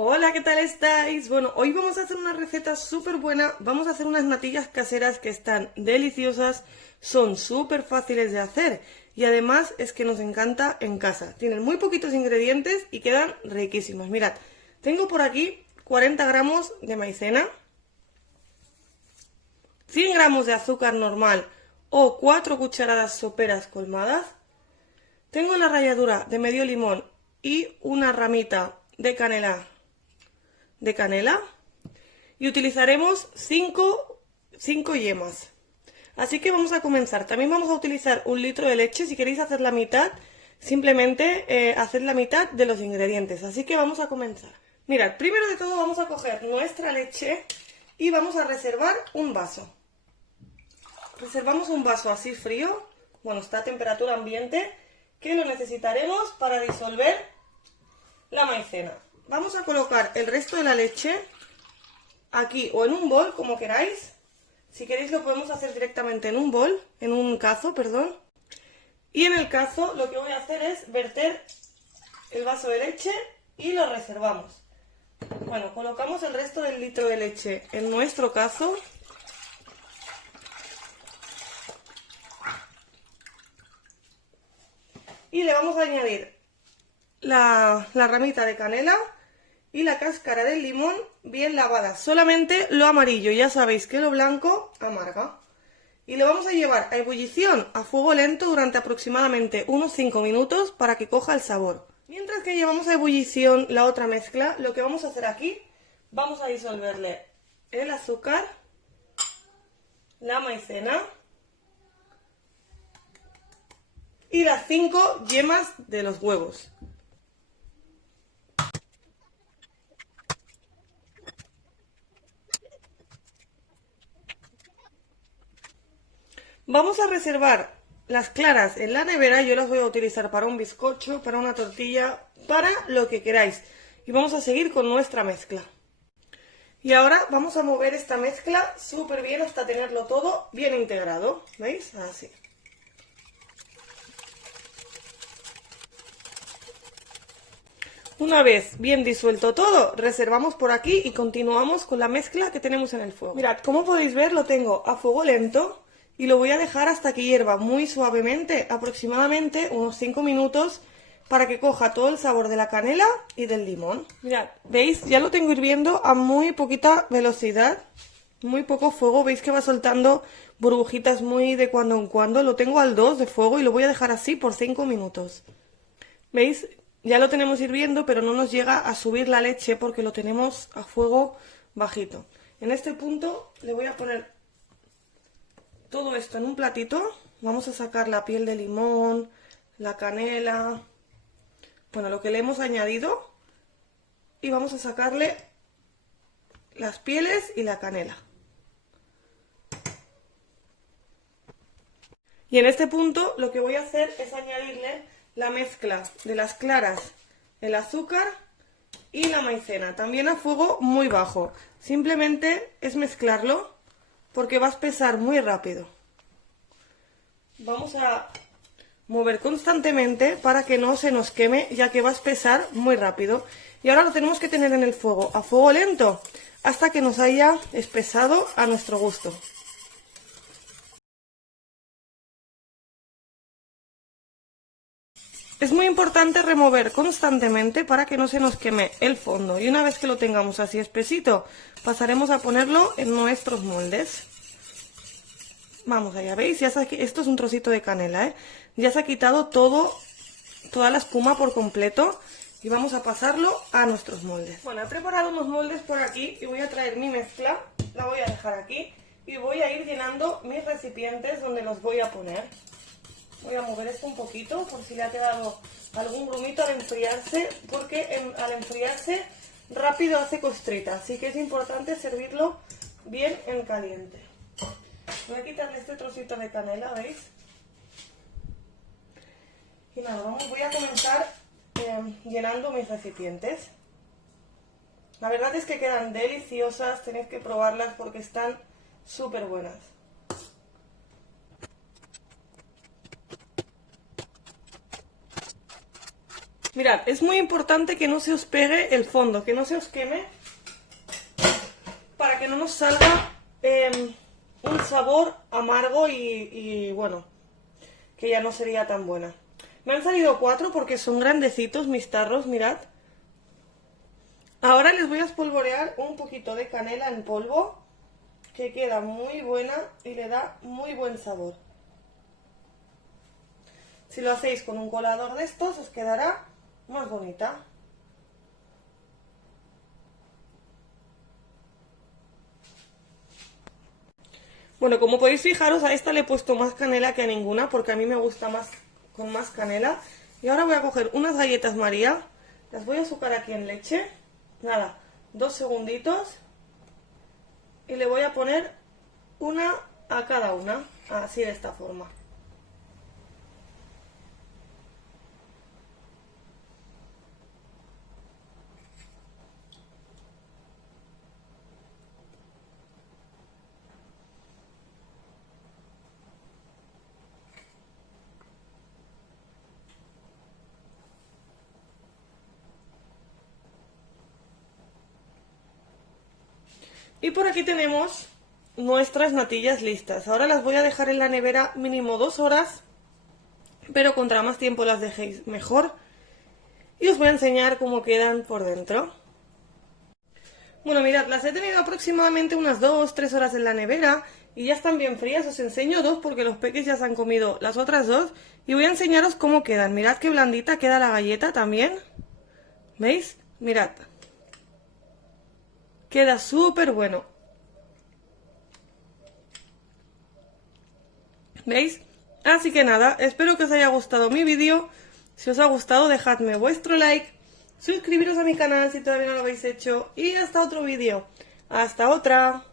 Hola, ¿qué tal estáis? Bueno, hoy vamos a hacer una receta súper buena. Vamos a hacer unas natillas caseras que están deliciosas, son súper fáciles de hacer y además es que nos encanta en casa. Tienen muy poquitos ingredientes y quedan riquísimas. Mirad, tengo por aquí 40 gramos de maicena, 100 gramos de azúcar normal o 4 cucharadas soperas colmadas. Tengo la ralladura de medio limón y una ramita de canela y utilizaremos 5 yemas. Así que vamos a comenzar. También vamos a utilizar 1 litro de leche. Si queréis hacer la mitad, simplemente haced la mitad de los ingredientes. Así que vamos a comenzar. Mirad, primero de todo vamos a coger nuestra leche y vamos a reservar un vaso. Reservamos un vaso así frío, bueno, está a temperatura ambiente, que lo necesitaremos para disolver la maicena. Vamos a colocar el resto de la leche aquí o en un bol, como queráis. Si queréis lo podemos hacer directamente en un bol, en un cazo, perdón. Y en el cazo lo que voy a hacer es verter el vaso de leche y lo reservamos. Bueno, colocamos el resto del litro de leche en nuestro cazo. Y le vamos a añadir la ramita de canela y la cáscara del limón bien lavada. Solamente lo amarillo, ya sabéis que lo blanco amarga. Y lo vamos a llevar a ebullición a fuego lento durante aproximadamente unos 5 minutos para que coja el sabor. Mientras que llevamos a ebullición la otra mezcla, lo que vamos a hacer aquí, vamos a disolverle el azúcar, la maicena y las 5 yemas de los huevos. Vamos a reservar las claras en la nevera. Yo las voy a utilizar para un bizcocho, para una tortilla, para lo que queráis. Y vamos a seguir con nuestra mezcla. Y ahora vamos a mover esta mezcla súper bien hasta tenerlo todo bien integrado. ¿Veis? Así. Una vez bien disuelto todo, reservamos por aquí y continuamos con la mezcla que tenemos en el fuego. Mirad, como podéis ver, lo tengo a fuego lento y lo voy a dejar hasta que hierva muy suavemente, aproximadamente unos 5 minutos, para que coja todo el sabor de la canela y del limón. Mirad, ¿veis? Ya lo tengo hirviendo a muy poquita velocidad, muy poco fuego. ¿Veis que va soltando burbujitas muy de cuando en cuando? Lo tengo al 2 de fuego y lo voy a dejar así por 5 minutos. ¿Veis? Ya lo tenemos hirviendo, pero no nos llega a subir la leche porque lo tenemos a fuego bajito. En este punto le voy a poner todo esto en un platito. Vamos a sacar la piel de limón, la canela, bueno, lo que le hemos añadido, y vamos a sacarle las pieles y la canela. Y en este punto lo que voy a hacer es añadirle la mezcla de las claras, el azúcar y la maicena, también a fuego muy bajo. Simplemente es mezclarlo porque va a espesar muy rápido. Vamos a mover constantemente para que no se nos queme, ya que va a espesar muy rápido. Y ahora lo tenemos que tener en el fuego a fuego lento hasta que nos haya espesado a nuestro gusto. Es muy importante remover constantemente para que no se nos queme el fondo. Y una vez que lo tengamos así espesito, pasaremos a ponerlo en nuestros moldes. Vamos allá, ¿veis? Esto es un trocito de canela, ¿eh? Ya se ha quitado toda la espuma por completo. Y vamos a pasarlo a nuestros moldes. Bueno, he preparado unos moldes por aquí y voy a traer mi mezcla. La voy a dejar aquí y voy a ir llenando mis recipientes donde los voy a poner. Voy a mover esto un poquito por si le ha quedado algún grumito al enfriarse, porque al enfriarse rápido hace costrita, así que es importante servirlo bien en caliente. Voy a quitarle este trocito de canela, ¿veis? Y nada, voy a comenzar llenando mis recipientes. La verdad es que quedan deliciosas, tenéis que probarlas porque están súper buenas. Mirad, es muy importante que no se os pegue el fondo, que no se os queme, para que no nos salga un sabor amargo y bueno, que ya no sería tan buena. Me han salido 4 porque son grandecitos mis tarros, mirad. Ahora les voy a espolvorear un poquito de canela en polvo, que queda muy buena y le da muy buen sabor. Si lo hacéis con un colador de estos, os quedará más bonita. Bueno, como podéis fijaros, a esta le he puesto más canela que a ninguna, porque a mí me gusta más con más canela. Y ahora voy a coger unas galletas María, las voy a azucarar aquí en leche, nada, 2 segunditos, y le voy a poner una a cada una, así de esta forma. Y por aquí tenemos nuestras natillas listas. Ahora las voy a dejar en la nevera mínimo 2 horas, pero contra más tiempo las dejéis mejor. Y os voy a enseñar cómo quedan por dentro. Bueno, mirad, las he tenido aproximadamente unas 2-3 horas en la nevera y ya están bien frías. Os enseño 2 porque los peques ya se han comido las otras 2 y voy a enseñaros cómo quedan. Mirad qué blandita queda la galleta también. ¿Veis? Mirad. Queda súper bueno. ¿Veis? Así que nada, espero que os haya gustado mi vídeo. Si os ha gustado, dejadme vuestro like, suscribiros a mi canal si todavía no lo habéis hecho y hasta otro vídeo. ¡Hasta otra!